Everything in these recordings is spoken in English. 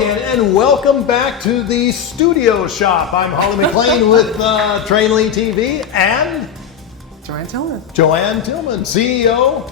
again, and welcome back to the studio shop. I'm Hawley MacLean with Trainli TV and Joane Tillmann, CEO,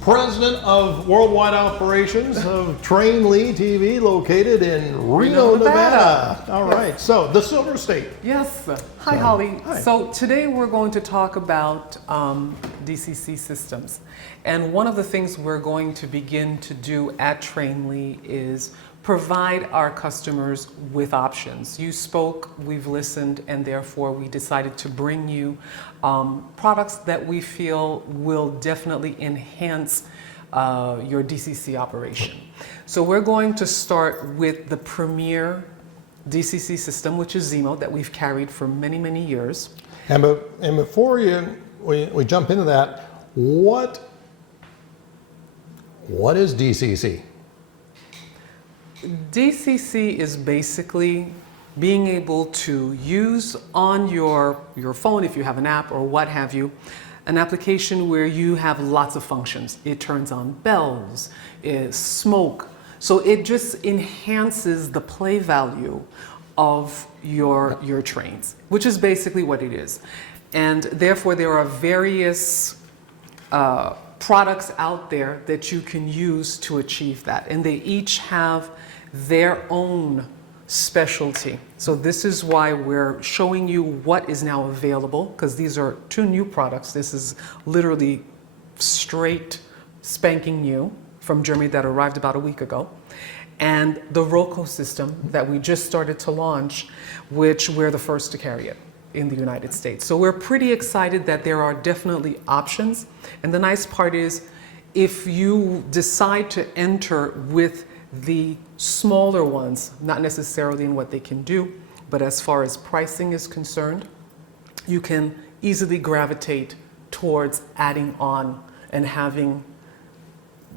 President of Worldwide Operations of Trainli TV, located in Reno, Nevada. All right, so the Silver State. Yes. Hi, Hawley. Hi. So today we're going to talk about DCC systems. And one of the things we're going to begin to do at Trainli is provide our customers with options. You spoke, we've listened, and therefore we decided to bring you products that we feel will definitely enhance your DCC operation. So we're going to start with the premier DCC system, which is Zemo, that we've carried for many, many years. And before we jump into that, what is DCC? DCC is basically being able to use on your phone, if you have an app or what have you, an application where you have lots of functions. It turns on bells, smoke. So it just enhances the play value of your trains, which is basically what it is. And therefore there are various products out there that you can use to achieve that. And they each have their own specialty. So this is why we're showing you what is now available, because these are two new products. This is literally straight spanking new from Germany that arrived about a week ago. And the Roko system that we just started to launch, which we're the first to carry it in the United States. So we're pretty excited that there are definitely options. And the nice part is, if you decide to enter with the smaller ones, not necessarily in what they can do, but as far as pricing is concerned, you can easily gravitate towards adding on and having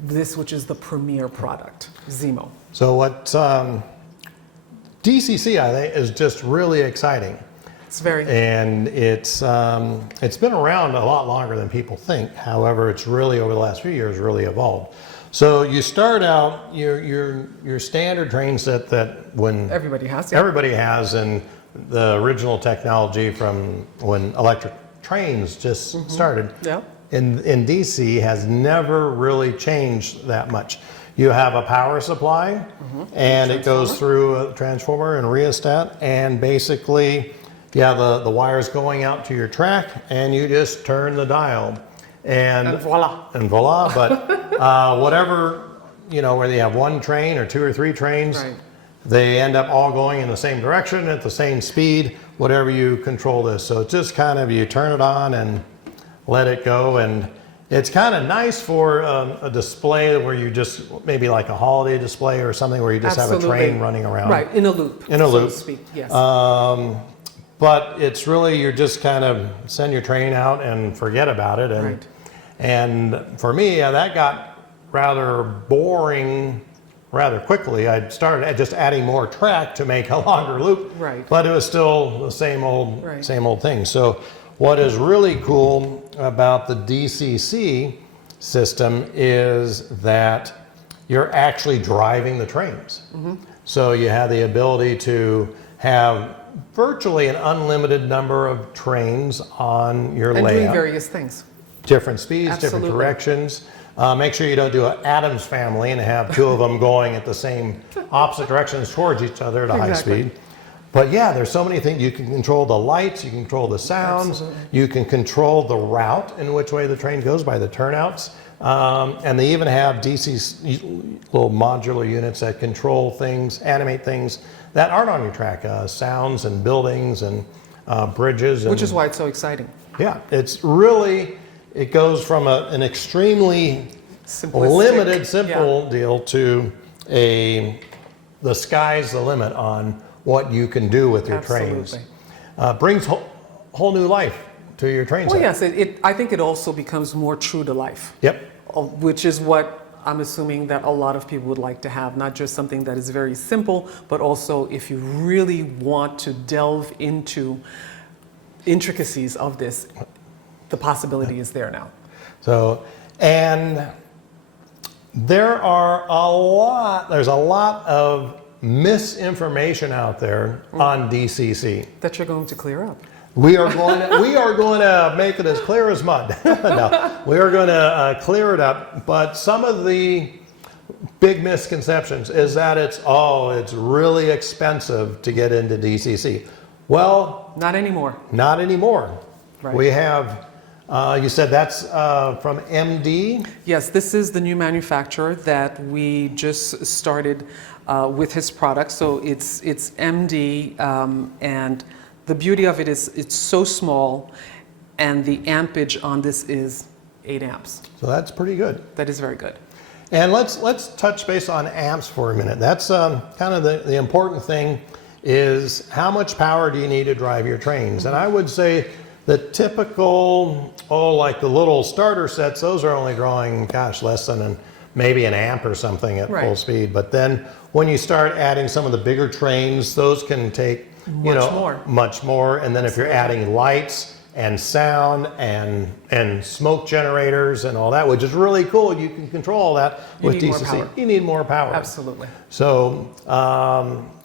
this, which is the premier product, Zemo. So what DCC, I think, is just really exciting. It's very, and it's been around a lot longer than people think. However, it's really, over the last few years, really evolved. So you start out your standard train set that everybody has, and the original technology from when electric trains just started. Yeah. In DC has never really changed that much. You have a power supply, and it goes through a transformer and rheostat, and basically you have the wires going out to your track, and you just turn the dial. And voila. But whatever, whether you have one train or two or three trains, right, they end up all going in the same direction at the same speed, whatever you control this. So it's just kind of, you turn it on and let it go. And it's kind of nice for a display where you just, maybe like a holiday display or something where you just have a train running around. Right, in a loop. In a loop. So to speak, yes. But it's really, you're just kind of send your train out and forget about it. And, right. And for me, that got rather boring rather quickly. I started just adding more track to make a longer loop, right, but it was still the same old thing. So what is really cool about the DCC system is that you're actually driving the trains. So you have the ability to have virtually an unlimited number of trains on your layout. And doing various things. Different speeds, Absolutely. different directions. Make sure you don't do an Adams family and have two of them going at the same opposite directions towards each other at a high speed. But yeah, there's so many things. You can control the lights, you can control the sounds, you can control the route in which way the train goes by the turnouts. And they even have DC little modular units that control things, animate things that aren't on your track, sounds and buildings and bridges. Which is why it's so exciting. Yeah, it's really, it goes from an extremely limited, simple deal to the sky's the limit on what you can do with your trains. Brings whole new life to your train set. Well, yes, I think it also becomes more true to life. Yep. Which is what I'm assuming that a lot of people would like to have, not just something that is very simple, but also if you really want to delve into intricacies of this, the possibility is there now. So, and there's a lot of misinformation out there on DCC. That you're going to clear up. We are going to make it as clear as mud. No, we are going to clear it up. But some of the big misconceptions is that it's really expensive to get into DCC. Well, Not anymore. not anymore. Right. We have, you said that's from MD? Yes, this is the new manufacturer that we just started with his product. So it's MD, and the beauty of it is it's so small, and the ampage on this is 8 amps. So that's pretty good. That is very good. And let's touch base on amps for a minute. That's kind of the important thing is how much power do you need to drive your trains? And I would say the typical, like the little starter sets, those are only drawing, less than maybe an amp or something at full speed. But then when you start adding some of the bigger trains, those can take much more. And then if you're adding lights and sound and smoke generators and all that, which is really cool, you can control all that with DCC. You need more power. Absolutely. So,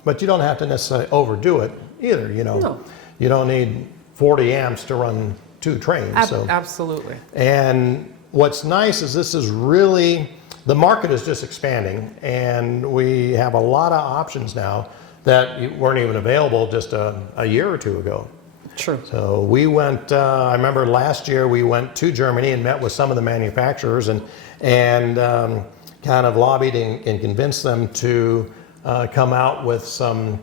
but you don't have to necessarily overdo it either. No. You don't need 40 amps to run 2 trains. Absolutely. And what's nice is this is really, the market is just expanding, and we have a lot of options now that weren't even available just a year or 2 ago. True. So we went, I remember last year we went to Germany and met with some of the manufacturers and kind of lobbied and convinced them to come out with some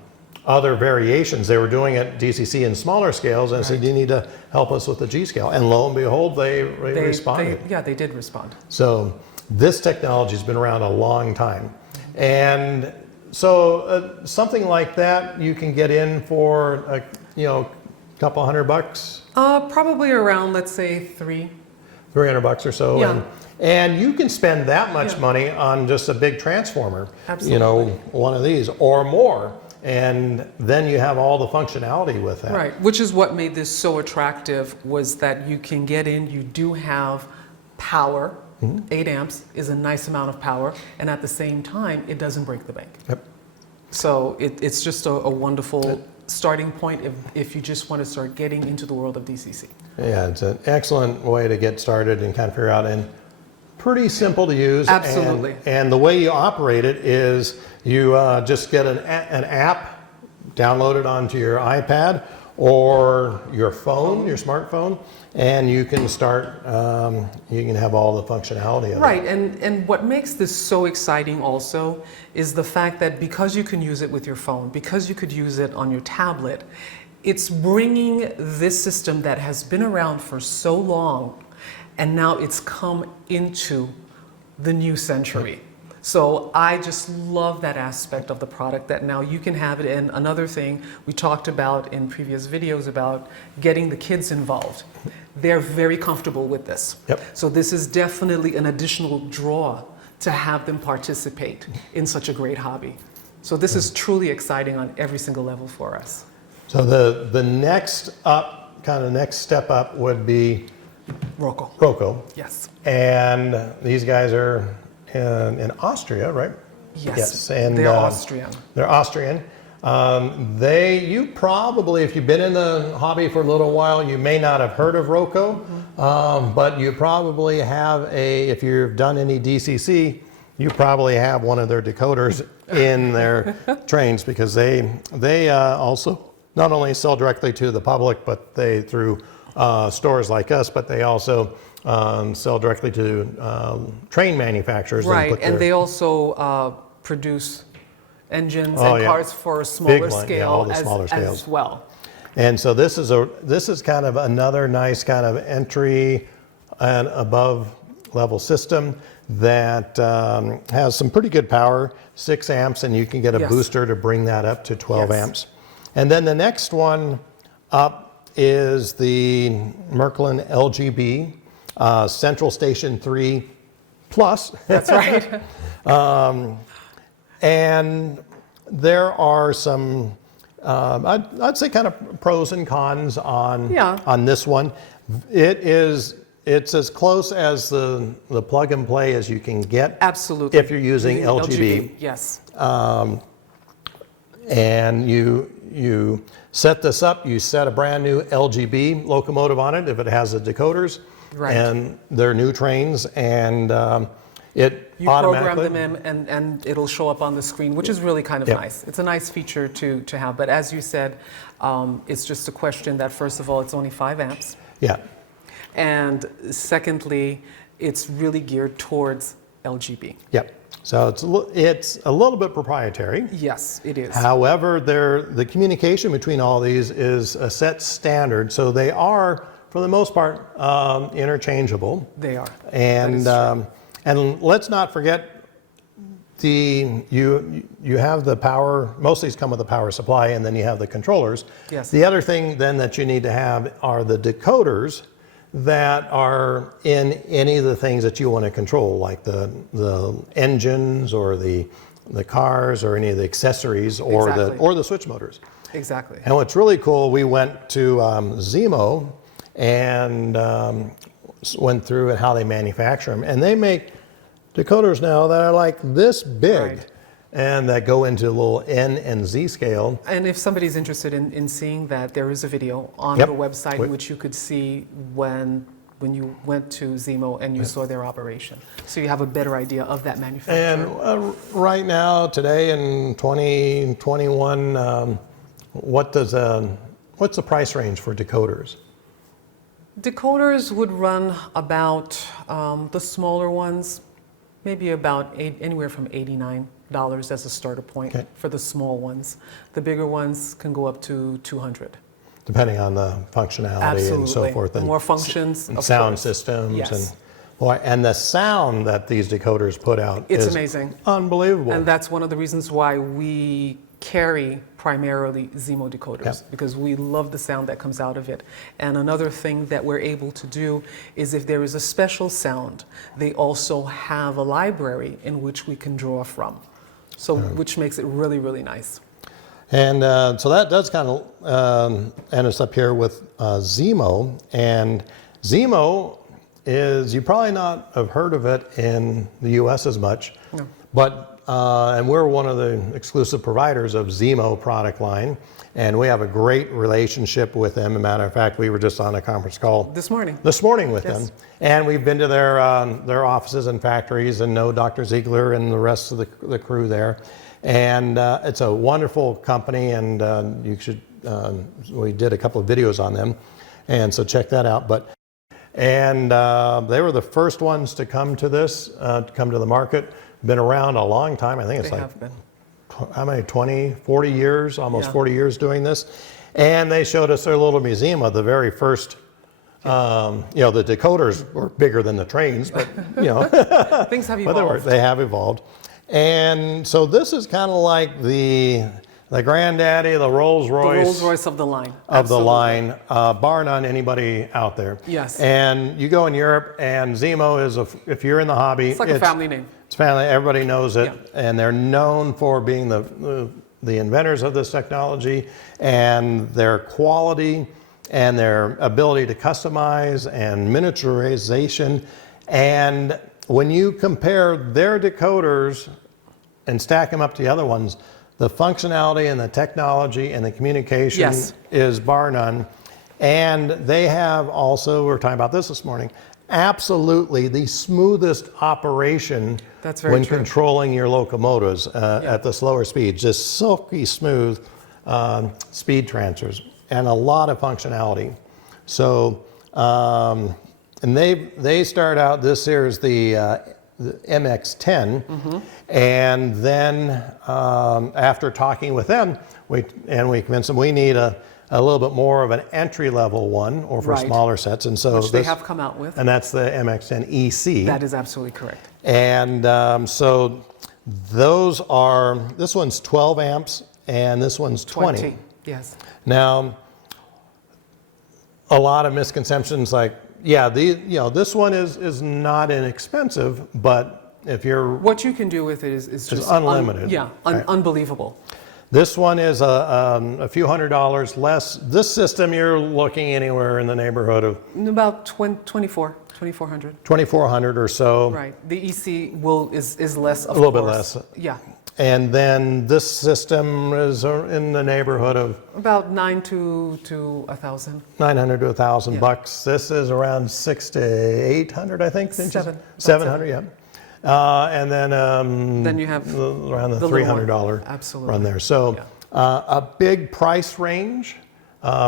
other variations. They were doing it DCC in smaller scales, and I said, you need to help us with the G scale. And lo and behold, they responded. They did respond. So this technology has been around a long time. And so something like that you can get in for a couple $100. Probably around, let's say, $300 or so. Yeah. And you can spend that much money on just a big transformer. Absolutely. One of these or more. And then you have all the functionality with that. Right, which is what made this so attractive, was that you can get in, you do have power. 8 amps is a nice amount of power, and at the same time, it doesn't break the bank. Yep. So it's just a wonderful starting point if you just want to start getting into the world of DCC. Yeah, it's an excellent way to get started and kind of figure out, and pretty simple to use. Absolutely. And the way you operate it is you just get an app downloaded onto your iPad or your phone, your smartphone, and you can start, you can have all the functionality of it. Right, and what makes this so exciting also is the fact that because you can use it with your phone, because you could use it on your tablet, it's bringing this system that has been around for so long, and now it's come into the new century. So I just love that aspect of the product, that now you can have it. And another thing we talked about in previous videos about getting the kids involved. They're very comfortable with this. Yep. So this is definitely an additional draw to have them participate in such a great hobby. So this is truly exciting on every single level for us. So the next step up would be Roko. Yes. And these guys are in Austria, right? Yes. And they're Austrian. They're Austrian. You probably, if you've been in the hobby for a little while, you may not have heard of Roko, but you probably have if you've done any DCC, you probably have one of their decoders in their trains, because they also not only sell directly to the public, but they through stores like us, but they also sell directly to train manufacturers. Right, and they also produce engines and cars for a smaller scale, as well. And so this is kind of another nice kind of entry and above level system that has some pretty good power, 6 amps, and you can get a booster to bring that up to 12 amps. And then the next one up is the Marklin LGB Central Station 3 Plus. That's right. And there are some, I'd say, kind of pros and cons on this one. It's as close as the plug and play as you can get. Absolutely. If you're using LGB. Yes. and you set this up. You set a brand new LGB locomotive on it if it has the decoders, Right. and they're new trains, and it You program them in and it'll show up on the screen, which is really kind of Yep. nice. It's a nice feature to have. But as you said, it's just a question that, first of all, it's only 5 amps. Yeah. And secondly, it's really geared towards LGB. Yep. So it's a little bit proprietary. Yes, it is. However, the communication between all these is a set standard, so they are, for the most part, interchangeable. They are. And and let's not forget you have the power. Most of these come with a power supply, and then you have the controllers. Yes. The other thing then that you need to have are the decoders that are in any of the things that you want to control, like the engines or the cars or any of the accessories or Exactly. the switch motors. Exactly. And what's really cool, we went to Zemo and went through and how they manufacture them, and they make decoders now that are like this big. Right. And that go into a little N and Z scale. And if somebody's interested in seeing that, there is a video on Yep. the website in which you could see when you went to Zemo and you saw their operation. So you have a better idea of that manufacturer. And right now, today in 2021, what's the price range for decoders? Decoders would run about, the smaller ones, maybe about anywhere from $89 as a starter point for the small ones. The bigger ones can go up to $200. Depending on the functionality and so forth. The and more functions, and of sound course. systems. Yes. And the sound that these decoders put out It's is amazing. unbelievable. And that's one of the reasons why we carry primarily Zemo decoders, Yep. because we love the sound that comes out of it. And another thing that we're able to do is if there is a special sound, they also have a library in which we can draw from. So, which makes it really, really nice. And so that does kind of end us up here with Zemo. And Zemo is, you probably not have heard of it in the US as much, No. but and we're one of the exclusive providers of Zemo product line, and we have a great relationship with them. As a matter of fact, we were just on a conference call This morning. with Yes. them, and we've been to their offices and factories and know Dr. Ziegler and the rest of the crew there. And it's a wonderful company, and you should. We did a couple of videos on them, and so check that out. And they were the first ones to come to the market. Been around a long time. I think it's They like, have been. how many, 20, 40 years, almost Yeah. 40 years doing this. And they showed us their little museum of the very first, the decoders were bigger than the trains, but, Things have but evolved. they have evolved. And so this is kind of like the granddaddy, the Rolls The Royce. Rolls Royce of the line. Of the Absolutely. line, bar none anybody out there. Yes. And you go in Europe, and Zemo is, if you're in the hobby, It's like a family name. It's family, everybody knows it, Yeah. and they're known for being the inventors of this technology, and their quality and their ability to customize and miniaturization. And when you compare their decoders and stack them up to the other ones, the functionality and the technology and the communication Yes. is bar none. And they have also, we were talking about this morning, absolutely the smoothest operation That's very when true. controlling your locomotives at the slower speeds. Just silky smooth speed transfers and a lot of functionality. So, and they start out, this here is the MX-10, and then after talking with them, we convinced them we need a little bit more of an entry-level one, or for Right. smaller sets, and so Which they have come out with. and that's the MX-10 EC. That is absolutely correct. And so those are, this one's 12 amps, and this one's 20. Yes. Now, a lot of misconceptions like, this one is not inexpensive, but if you're, What you can do with it is just unlimited. Right. Unbelievable. this one is a few $100s less. This system, you're looking anywhere in the neighborhood of About 2400. 2,400 or so. Right. The EC is less, of A little bit course. less. Yeah. And then this system is in the neighborhood of About 900 to 1,000. 900 to 1,000 Yeah. bucks. This is around 600 to 800, I think. Seven. 700, yeah. And then You have around the the little $300 one. Absolutely. run there. So a big price range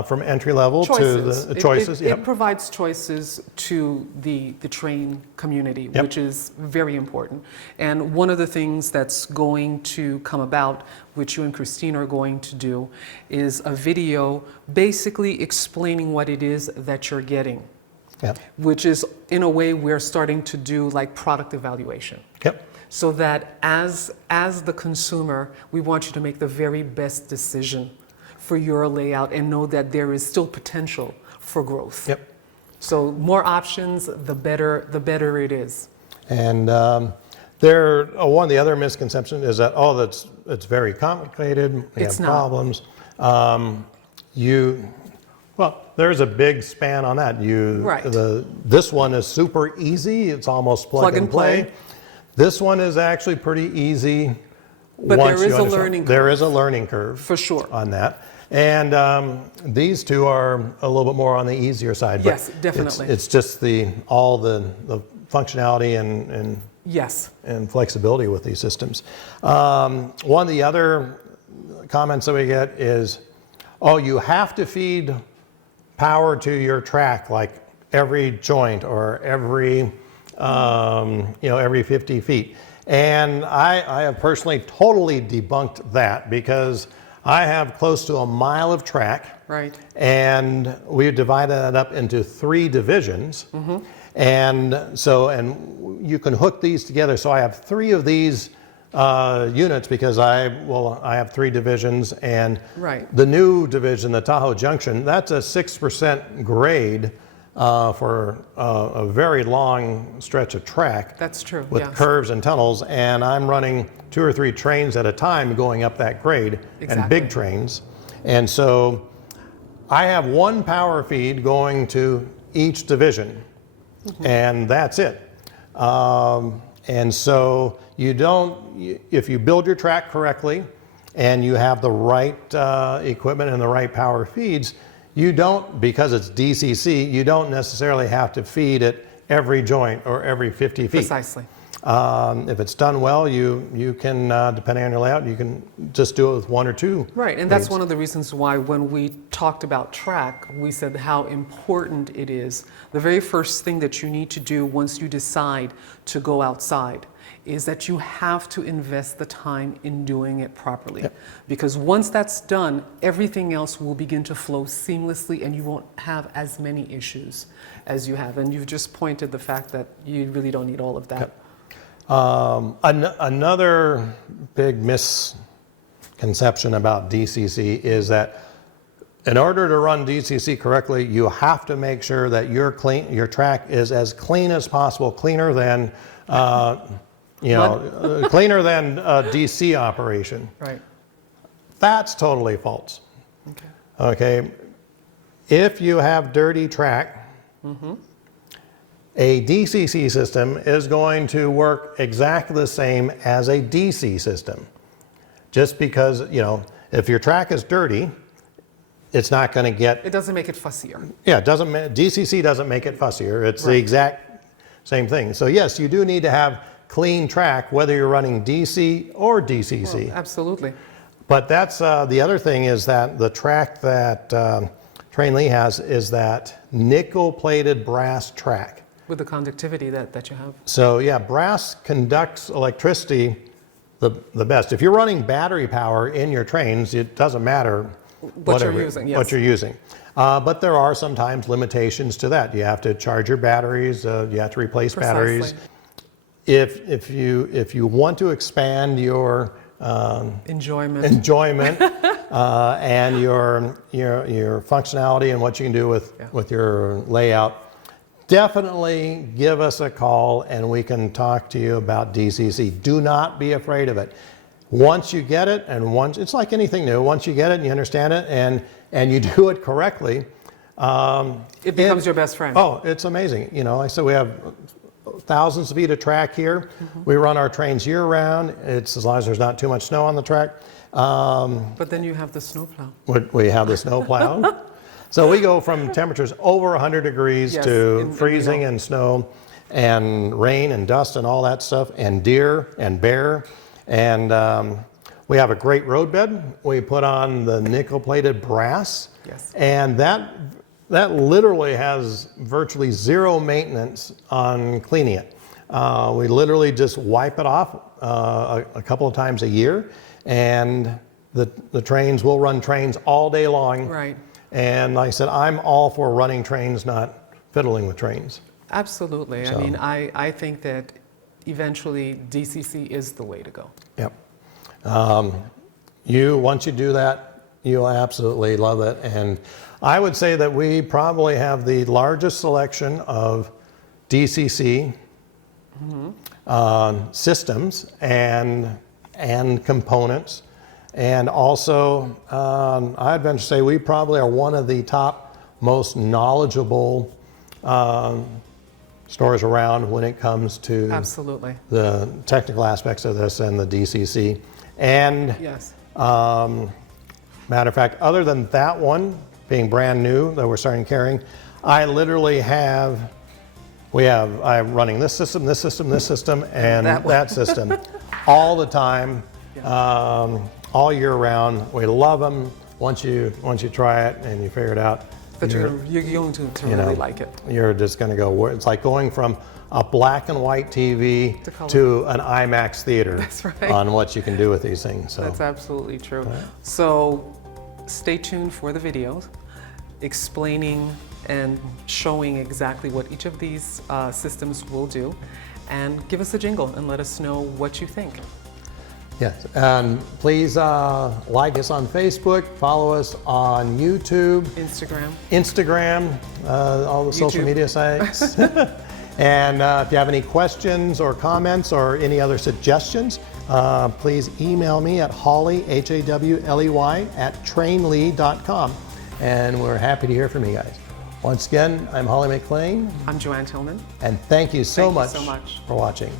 from entry level to the choices. It provides choices to the train community, Yep. which is very important. And one of the things that's going to come about, which you and Christine are going to do, is a video basically explaining what it is that you're getting. Yep. Which is, in a way, we're starting to do like product evaluation. Yep. So that as the consumer, we want you to make the very best decision for your layout and know that there is still potential for growth. Yep. So more options, the better it is. And one of the other misconceptions is that it's very complicated. We It's have not. problems. There's a big span on that. Right. This one is super easy. It's almost plug and play. This one is actually pretty easy. But once there you is a understand. learning curve. There is a learning curve For sure. on that. And these two are a little bit more on the easier side. But Yes, definitely. It's just all the functionality and Yes. and flexibility with these systems. One of the other comments that we get is, oh, you have to feed power to your track like every joint or every 50 feet. And I have personally totally debunked that because I have close to a mile of track. Right. And we've divided that up into 3 divisions. Mm-hmm. And you can hook these together. So I have 3 of these units because I have 3 divisions. And Right. the new division, the Tahoe Junction, that's a 6% grade for a very long stretch of track. That's true. With yes. curves and tunnels. And I'm running 2 or 3 trains at a time going up that grade. Exactly. And big trains. And so I have 1 power feed going to each division, and that's it. And so if you build your track correctly and you have the right equipment and the right power feeds, because it's DCC, you don't necessarily have to feed it every joint or every 50 feet. Precisely. If it's done well, you can, depending on your layout, you can just do it with 1 or 2. Right, and that's one of the reasons why when we talked about track, we said how important it is. The very first thing that you need to do once you decide to go outside is that you have to invest the time in doing it properly. Yep. Because once that's done, everything else will begin to flow seamlessly and you won't have as many issues as you have. And you've just pointed the fact that you really don't need all of that. Yep. Another big misconception about DCC is that in order to run DCC correctly, you have to make sure that your track is as clean as possible, cleaner than cleaner than a DC operation. Right. That's totally false. Okay. If you have dirty track, a DCC system is going to work exactly the same as a DC system. Just because, if your track is dirty, it's not going to get... It doesn't make it fussier. Yeah, DCC doesn't make it fussier. It's the exact same thing. So yes, you do need to have clean track, whether you're running DC or DCC. Well, absolutely. But that's the other thing is that the track that Trainli has is that nickel-plated brass track. With the conductivity that you have. So yeah, brass conducts electricity the best. If you're running battery power in your trains, it doesn't matter what you're using. But there are sometimes limitations to that. You have to charge your batteries. You have to replace batteries. If you want to expand your enjoyment and your functionality and what you can do with your layout, definitely give us a call and we can talk to you about DCC. Do not be afraid of it. Once you get it, it's like anything new, once you get it and you understand it and you do it correctly, it becomes your best friend. Oh, it's amazing. Like I said, we have thousands of feet of track here. We run our trains year round. It's as long as there's not too much snow on the track. But then you have the snowplow. We have the snow plow. So we go from temperatures over 100 degrees Yes, to freezing and snow and rain and dust and all that stuff, and deer and bear. And we have a great roadbed. We put on the nickel-plated brass. Yes. And that literally has virtually zero maintenance on cleaning it. We literally just wipe it off a couple of times a year, and the trains will run trains all day long. Right. And like I said, I'm all for running trains, not fiddling with trains. Absolutely. So. I mean, I think that eventually DCC is the way to go. Yep. Once you do that, you'll absolutely love it. And I would say that we probably have the largest selection of DCC systems and components. And also, I'd venture to say we probably are one of the top most knowledgeable stores around when it comes to Absolutely. the technical aspects of this and the DCC. And Yes. matter of fact, other than that one being brand new that we're starting carrying, I literally I'm running this system, this system, this system, and that system all the time, all year round. We love them. Once you try it and you figure it out, But you're going to really like it. You're just going to go. It's like going from a black and white TV To to an IMAX theater. That's right. On what you can do with these things. So. That's absolutely true. So stay tuned for the videos explaining and showing exactly what each of these systems will do, and give us a jingle and let us know what you think. Yes, and please like us on Facebook, follow us on YouTube, Instagram, all the social media sites. And if you have any questions or comments or any other suggestions, please email me at Hawley, Hawley, at Trainli.com. And we're happy to hear from you guys. Once again, I'm Hawley MacLean. I'm Joane Tillmann. And thank you so much so much for watching.